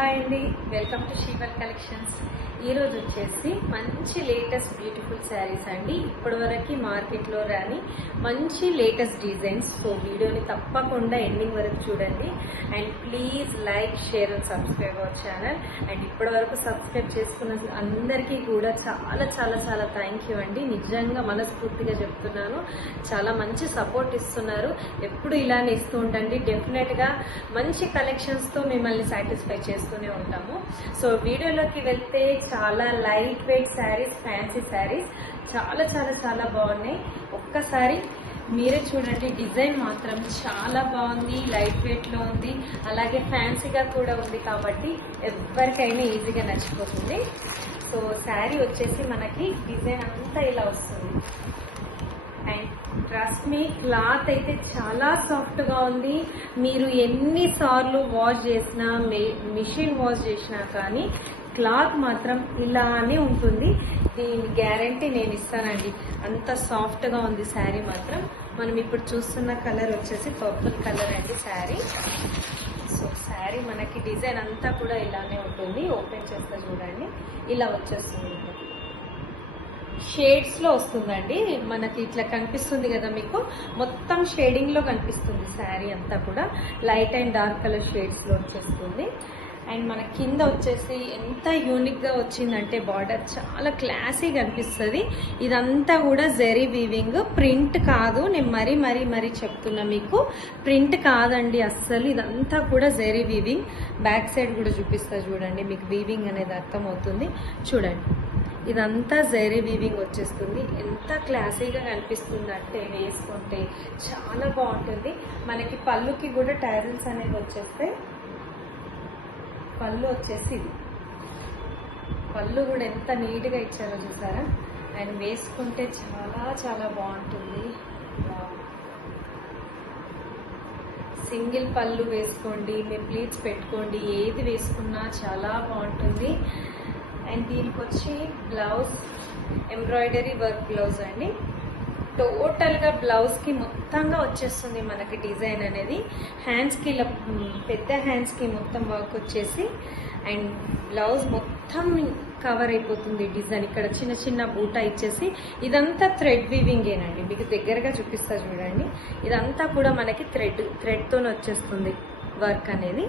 Hi అండి, welcome to షీవల్ collections. ఈరోజు వచ్చేసి మంచి లేటెస్ట్ బ్యూటిఫుల్ శారీస్ అండి. ఇప్పటివరకు మార్కెట్లో రాని మంచి లేటెస్ట్ డిజైన్స్. సో వీడియోని తప్పకుండా ఎండింగ్ వరకు చూడండి. And please like, share and subscribe our channel. And ఇప్పటివరకు సబ్స్క్రైబ్ చేసుకున్న అందరికీ కూడా చాలా చాలా చాలా థ్యాంక్ యూ అండి. నిజంగా మనస్ఫూర్తిగా చెప్తున్నాను, చాలా మంచి సపోర్ట్ ఇస్తున్నారు. ఎప్పుడు ఇలానే ఇస్తూ ఉండండి. డెఫినెట్గా మంచి కలెక్షన్స్తో మిమ్మల్ని సాటిస్ఫై చేస్తూనే ఉంటాము. సో వీడియోలోకి వెళ్తే చాలా light weight saris, fancy saris చాలా చాలా చాలా బాగున్నాయి. ఒక్కసారి మీరే చూడండి. డిజైన్ మాత్రం చాలా బాగుంది, లైట్ వెయిట్ లో ఉంది, అలాగే ఫ్యాన్సీగా కూడా ఉంది. కాబట్టి ఎవరికైనా ఈజీగా నచ్చిపోతుంది. సో శారీ వచ్చేసి మనకి డిజైన్ అంతా ఇలా వస్తుంది. అండ్ ట్రస్ట్ మీ, క్లాత్ అయితే చాలా సాఫ్ట్గా ఉంది. మీరు ఎన్నిసార్లు వాష్ చేసినా, మిషన్ వాష్ చేసినా కానీ క్లాత్ మాత్రం ఇలానే ఉంటుంది. దీని గ్యారంటీ నేను ఇస్తానండి. అంత సాఫ్ట్గా ఉంది శారీ మాత్రం. మనం ఇప్పుడు చూస్తున్న కలర్ వచ్చేసి పర్పుల్ కలర్ అండి శారీ. సో శారీ మనకి డిజైన్ అంతా కూడా ఇలానే ఉంటుంది. ఓపెన్ చేస్తా చూడండి, ఇలా వచ్చేస్తుంది. షేడ్స్ లో వస్తుందండి. మనకి ఇట్లా కనిపిస్తుంది కదా, మీకు మొత్తం షేడింగ్ లో కనిపిస్తుంది శారీ అంతా కూడా. Light and dark colour shades లో వచ్చేస్తుంది. అండ్ మన కింద వచ్చేసి ఎంత యూనిక్ గా వచ్చిందంటే బార్డర్ చాలా క్లాసీగా అనిపిస్తుంది. ఇదంతా కూడా జెరీ వీవింగ్, ప్రింట్ కాదు. నేను మరీ చెప్తున్నా మీకు, ప్రింట్ కాదండి అస్సలు. ఇదంతా కూడా జెరీ వీవింగ్. బ్యాక్ సైడ్ కూడా చూపిస్తా చూడండి, మీకు వీవింగ్ అనేది అర్థమవుతుంది. చూడండి, ఇదంతా జెరీ వీవింగ్ వచ్చేస్తుంది. ఎంత క్లాసీగా కనిపిస్తుంది అంటే వేసుకుంటే చాలా బాగుంటుంది. మనకి పళ్ళుకి కూడా టైరల్స్ అనేవి వచ్చేస్తాయి. పళ్ళు వచ్చేసి ఇది, పళ్ళు కూడా ఎంత నీట్గా ఇచ్చారో చూసారా. అండ్ వేసుకుంటే చాలా చాలా బాగుంటుంది. సింగిల్ పళ్ళు వేసుకోండి, మీరు ప్లీట్స్ పెట్టుకోండి, ఏది వేసుకున్నా చాలా బాగుంటుంది. అండ్ దీనికి వచ్చి బ్లౌజ్ ఎంబ్రాయిడరీ వర్క్ బ్లౌజ్ అండి. టోటల్గా బ్లౌజ్కి మొత్తంగా వచ్చేస్తుంది మనకి డిజైన్ అనేది. హ్యాండ్స్కి పెద్ద హ్యాండ్స్కి మొత్తం వర్క్ వచ్చేసి, అండ్ బ్లౌజ్ మొత్తం కవర్ అయిపోతుంది డిజైన్. ఇక్కడ చిన్న చిన్న బూటా ఇచ్చేసి, ఇదంతా థ్రెడ్ వీవింగేనండి. మీకు దగ్గరగా చూపిస్తా చూడండి. ఇదంతా కూడా మనకి థ్రెడ్తో వచ్చేస్తుంది వర్క్ అనేది.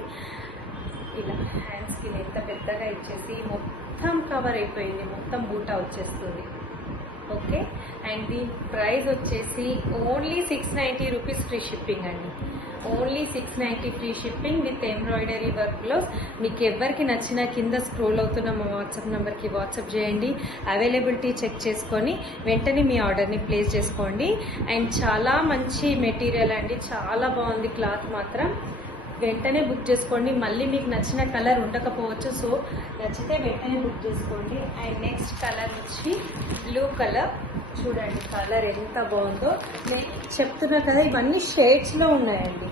ఇలా హ్యాండ్స్కి ఎంత పెద్దగా ఇచ్చేసి మొత్తం కవర్ అయిపోయింది, మొత్తం బూటా వచ్చేస్తుంది. ఓకే. అండ్ దీని ప్రైస్ వచ్చేసి ఓన్లీ 690 రూపీస్ ఫ్రీ షిప్పింగ్ అండి. Only 690 free shipping with embroidery work blouse. మీకు ఎవరికి నచ్చినా కింద స్క్రోల్ అవుతున్న మా వాట్సాప్ నెంబర్కి వాట్సాప్ చేయండి. అవైలబిలిటీ చెక్ చేసుకొని వెంటనే మీ ఆర్డర్ని ప్లేస్ చేసుకోండి. అండ్ చాలా మంచి మెటీరియల్ అండి, చాలా బాగుంది క్లాత్ మాత్రం. వెంటనే బుక్ చేసుకోండి. మళ్ళీ మీకు నచ్చిన కలర్ ఉండకపోవచ్చు, సో నచ్చితే వెంటనే బుక్ చేసుకోండి. అండ్ నెక్స్ట్ కలర్ వచ్చి బ్లూ కలర్. చూడండి కలర్ ఎంత బాగుందో. నేను చెప్తున్నా కదా, ఇవన్నీ షేడ్స్లో ఉన్నాయండి.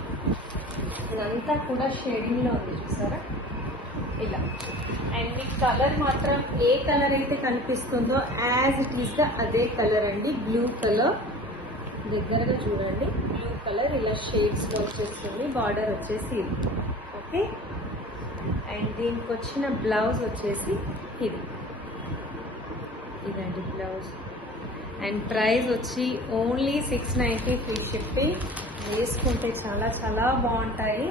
ఇదంతా కూడా షేడింగ్లో ఉంది, చూసారా ఇలా. అండ్ మీకు కలర్ మాత్రం ఏ కలర్ అయితే కనిపిస్తుందో యాజ్ ఇట్ ఈస్గా అదే కలర్ అండి. బ్లూ కలర్ దగ్గరగా చూడండి. బ్లూ కలర్ ఇలా షేడ్స్లో వచ్చేస్తుంది. బార్డర్ వచ్చేసి ఇది. ఓకే. అండ్ దీనికి వచ్చిన బ్లౌజ్ వచ్చేసి ఇదండి బ్లౌజ్. అండ్ ప్రైస్ వచ్చి ఓన్లీ 690 ఫ్రీ షిప్పింగ్. వేసుకుంటే చాలా చాలా బాగుంటాయి.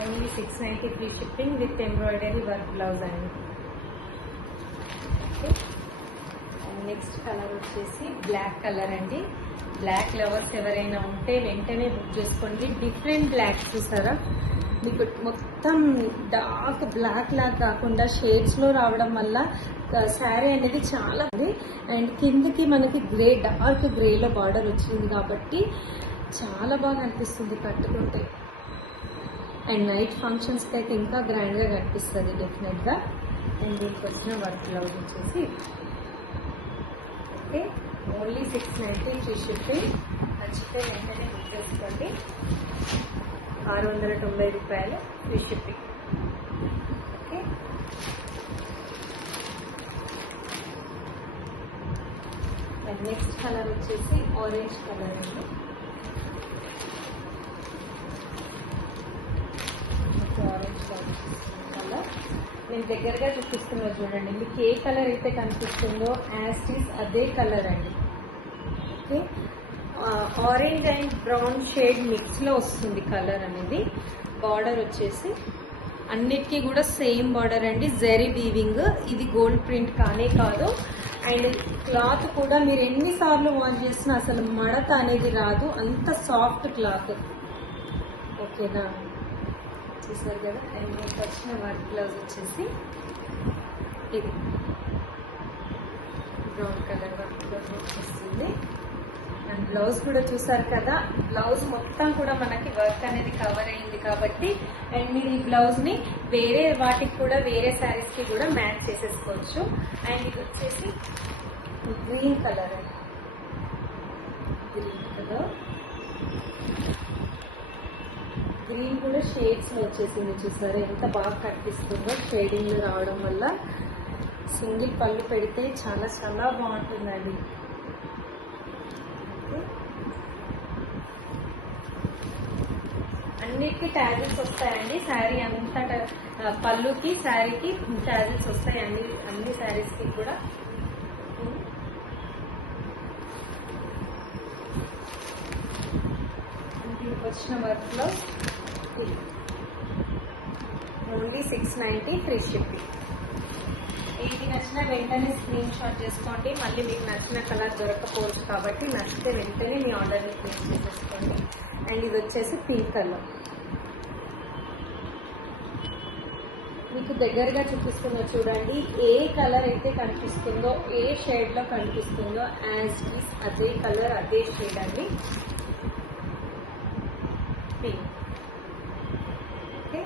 Only 690 free shipping with embroidery work blouse అండి. ఓకే. నెక్స్ట్ కలర్ వచ్చేసి బ్లాక్ కలర్ అండి. బ్లాక్ లవర్స్ ఎవరైనా ఉంటే వెంటనే బుక్ చేసుకోండి. డిఫరెంట్ బ్లాక్ చూసారా, మీకు మొత్తం డార్క్ బ్లాక్ లాగా కాకుండా షేడ్స్లో రావడం వల్ల శారీ అనేది చాలా ఉంది. అండ్ కిందకి మనకి గ్రే, డార్క్ గ్రేలో బార్డర్ వచ్చింది కాబట్టి చాలా బాగా అనిపిస్తుంది కట్టుకుంటే. అండ్ నైట్ ఫంక్షన్స్కి అయితే ఇంకా గ్రాండ్గా కనిపిస్తుంది డెఫినెట్గా. అండ్ దీనికి వచ్చిన వర్క్ బ్లౌజ్ వచ్చేసి ఓకే. Only 690 free shipping. నచ్చితే వెంటనే బుక్ చేసుకోండి. 690 రూపాయలు free shipping. Okay. And next colour వచ్చేసి ఆరెంజ్ కలర్ అండి. ఆరెంజ్ కలర్ నేను దగ్గరగా చూపిస్తున్నా చూడండి. మీకు ఏ కలర్ అయితే కనిపిస్తుందో యాజ్ ఇట్ ఈస్ అదే కలర్ అండి. Okay, orange and brown shade మిక్స్లో వస్తుంది కలర్ అనేది. బార్డర్ వచ్చేసి అన్నిటికీ కూడా సేమ్ బార్డర్ అండి, జెరీ వీవింగ్. ఇది గోల్డ్ ప్రింట్ కానే కాదు. అండ్ క్లాత్ కూడా మీరు ఎన్నిసార్లు వాష్ చేసినా అసలు మడత అనేది రాదు, అంత సాఫ్ట్ క్లాత్. ఓకేనా, చూసారు కదా. అండ్ మీకు వచ్చిన వర్క్ బ్లౌజ్ వచ్చేసి ఇది బ్రౌన్ కలర్ వర్క్ బ్లౌజ్ వచ్చేస్తుంది. అండ్ బ్లౌజ్ కూడా చూసారు కదా, బ్లౌజ్ మొత్తం కూడా మనకి వర్క్ అనేది కవర్ అయింది కాబట్టి. అండ్ మీరు ఈ బ్లౌజ్ని వేరే వాటికి కూడా, వేరే శారీస్కి కూడా మ్యాచ్ చేసేసుకోవచ్చు. అండ్ ఇది వచ్చేసి గ్రీన్ కలర్ అండి, గ్రీన్ కలర్. గ్రీన్ కూడా షేడ్స్లో వచ్చేసింది, చూసారా ఎంత బాగా కనిపిస్తుందో షేడింగ్ రావడం వల్ల. సింగిల్ పళ్ళు పెడితే చాలా చాలా బాగుంటుందండి. అన్నిటికీ ట్యాజిల్స్ వస్తాయండి. శారీ అంతా పళ్ళుకి శారీకి ట్యాజిల్స్ వస్తాయి అన్ని శారీస్కి కూడా. దీనికి వచ్చిన వర్క్లో ఓన్లీ 690 ఫ్రీ షిప్పింగ్. ఏది నచ్చినా వెంటనే స్క్రీన్ షాట్ చేసుకోండి. మళ్ళీ మీకు నచ్చిన కలర్ దొరకపోవచ్చు కాబట్టి నచ్చితే వెంటనే మీ ఆర్డర్ని ప్లేస్ చేసేసుకోండి. అండ్ ఇది వచ్చేసి పింక్ కలర్. మీకు దగ్గరగా చూపిస్తుందో చూడండి. ఏ కలర్ అయితే కనిపిస్తుందో, ఏ షేడ్లో కనిపిస్తుందో యాజ్ ఇస్ అదే కలర్, అదే షేడ్ అండి, పింక్. ఓకే,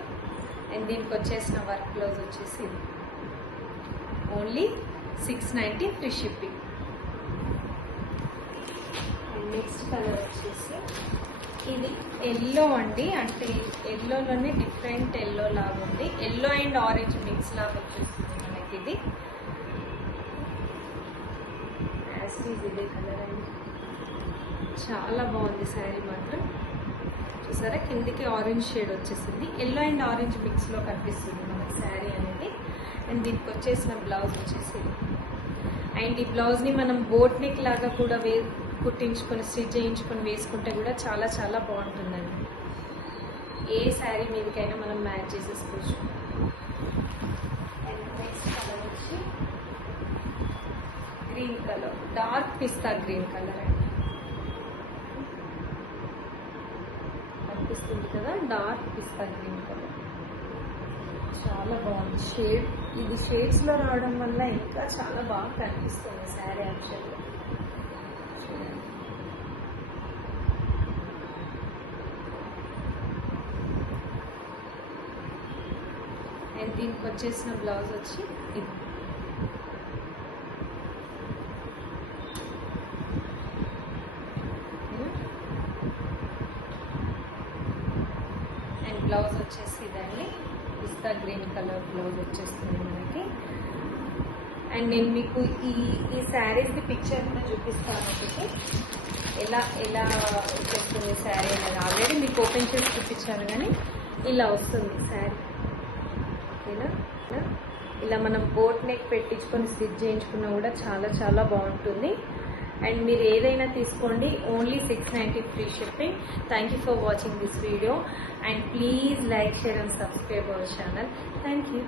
అండ్ దీనికి వచ్చేసిన వర్క్ బ్లౌజ్ వచ్చేసి only 690 free shipping. And next colour వచ్చేసి ఇది ఎల్లో అండి, అంటే ఎల్లోలోనే డిఫరెంట్ ఎల్లో లాగా ఉంది. ఎల్లో అండ్ ఆరెంజ్ మిక్స్ లాగా వచ్చేస్తుంది మనకి. ఇది ఇదే కలర్ అండి, చాలా బాగుంది శారీ మాత్రం. చూసారా కిందికి ఆరెంజ్ షేడ్ వచ్చేసింది, ఎల్లో అండ్ ఆరెంజ్ మిక్స్లో కనిపిస్తుంది మనకి శారీ అనేది. అండ్ దీనికి వచ్చేసిన బ్లౌజ్ వచ్చేసి, అండ్ ఈ బ్లౌజ్ని మనం బోట్ నెక్ లాగా కూడా కుట్టించుకొని స్టిచ్ చేయించుకొని వేసుకుంటే కూడా చాలా చాలా బాగుంటుందండి. ఏ శారీ మీదకైనా మనం మ్యాచ్ చేసేసుకోవచ్చు. అండ్ నెక్స్ట్ కలర్ వచ్చి గ్రీన్ కలర్, డార్క్ పిస్తా గ్రీన్ కలర్ అండి. కనిపిస్తుంది కదా, డార్క్ పిస్తా గ్రీన్ కలర్ చాలా బాగుంది షేడ్. ఇది షేడ్స్లో రావడం వల్ల ఇంకా చాలా బాగా కనిపిస్తుంది శారీ యాక్చువల్గా. అండ్ దీనికి వచ్చేసిన బ్లౌజ్ వచ్చి ఇది. అండ్ బ్లౌజ్ వచ్చేసి ఇదండి, పిస్తా గ్రీన్ కలర్ బ్లౌజ్ వచ్చేస్తుంది మనకి. అండ్ నేను మీకు ఈ శారీస్కి పిక్చర్ కూడా చూపిస్తాను ఒకటి, ఎలా వచ్చేస్తుంది శారీ అనేది. ఆల్రెడీ మీకు ఓపెన్ చేసి చూపించాను కానీ ఇలా వస్తుంది శారీ. ఓకేనా, ఇలా మనం బోట్ నెక్ పెట్టించుకొని స్టిచ్ చేయించుకున్నా కూడా చాలా చాలా బాగుంటుంది. అండ్ మీరు ఏదైనా తీసుకోండి, only 690 free shipping. Thank you for watching this video and please like, share and subscribe our channel. Thank you.